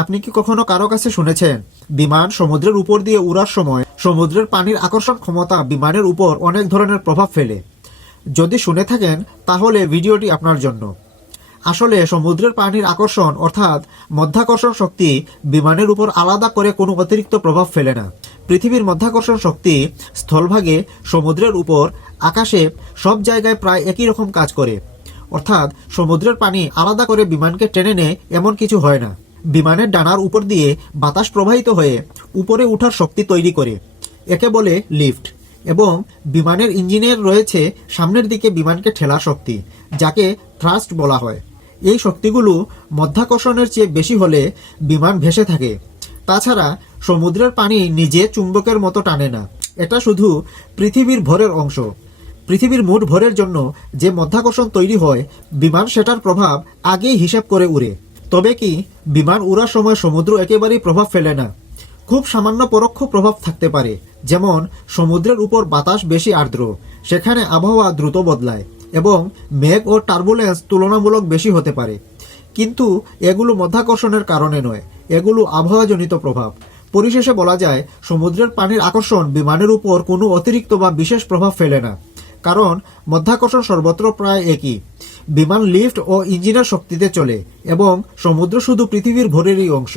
আপনি কি কখনো কারো কাছে শুনেছেন বিমান সমুদ্রের উপর দিয়ে উড়ার সময় সমুদ্রের পানির আকর্ষণ ক্ষমতা বিমানের উপর অনেক ধরনের প্রভাব ফেলে? যদি শুনে থাকেন তাহলে ভিডিওটি আপনার জন্য। আসলে সমুদ্রের পানির আকর্ষণ অর্থাৎ মধ্যাকর্ষণ শক্তি বিমানের উপর আলাদা করে কোনো অতিরিক্ত প্রভাব ফেলে না। পৃথিবীর মধ্যাকর্ষণ শক্তি স্থলভাগে, সমুদ্রের উপর, আকাশে সব জায়গায় প্রায় একই রকম কাজ করে। অর্থাৎ সমুদ্রের পানি আলাদা করে বিমানকে টেনে নেয় এমন কিছু হয় না। বিমানের ডানার উপর দিয়ে বাতাস প্রবাহিত হয়ে উপরে ওঠার শক্তি তৈরি করে, একে বলে লিফট। এবং বিমানের ইঞ্জিনের রয়েছে সামনের দিকে বিমানকে ঠেলার শক্তি, যাকে থ্রাস্ট বলা হয়। এই শক্তিগুলো মধ্যাকর্ষণের চেয়ে বেশি হলে বিমান ভেসে থাকে। তাছাড়া সমুদ্রের পানি নিজে চুম্বকের মতো টানে না, এটা শুধু পৃথিবীর ভরের অংশ। পৃথিবীর মোট ভরের জন্য যে মধ্যাকর্ষণ তৈরি হয়, বিমান সেটার প্রভাব আগেই হিসাব করে উড়ে। তবে কি বিমান উড়ার সময় সমুদ্র একেবারেই প্রভাব ফেলে না? খুব সামান্য পরোক্ষ প্রভাব থাকতে পারে। যেমন সমুদ্রের উপর বাতাস বেশি আর্দ্র, সেখানে আবহাওয়া দ্রুত বদলায় এবং মেঘ ও টার্বুলেন্স তুলনামূলক বেশি হতে পারে। কিন্তু এগুলো মধ্যাকর্ষণের কারণে নয়, এগুলো আবহাওয়াজনিত প্রভাব। পরিশেষে বলা যায়, সমুদ্রের পানির আকর্ষণ বিমানের উপর কোনো অতিরিক্ত বা বিশেষ প্রভাব ফেলে না, কারণ মধ্যাকর্ষণ সর্বত্র প্রায় একই। বিমান লিফট ও ইঞ্জিনের শক্তিতে চলে এবং সমুদ্র শুধু পৃথিবীর ভরেরই অংশ।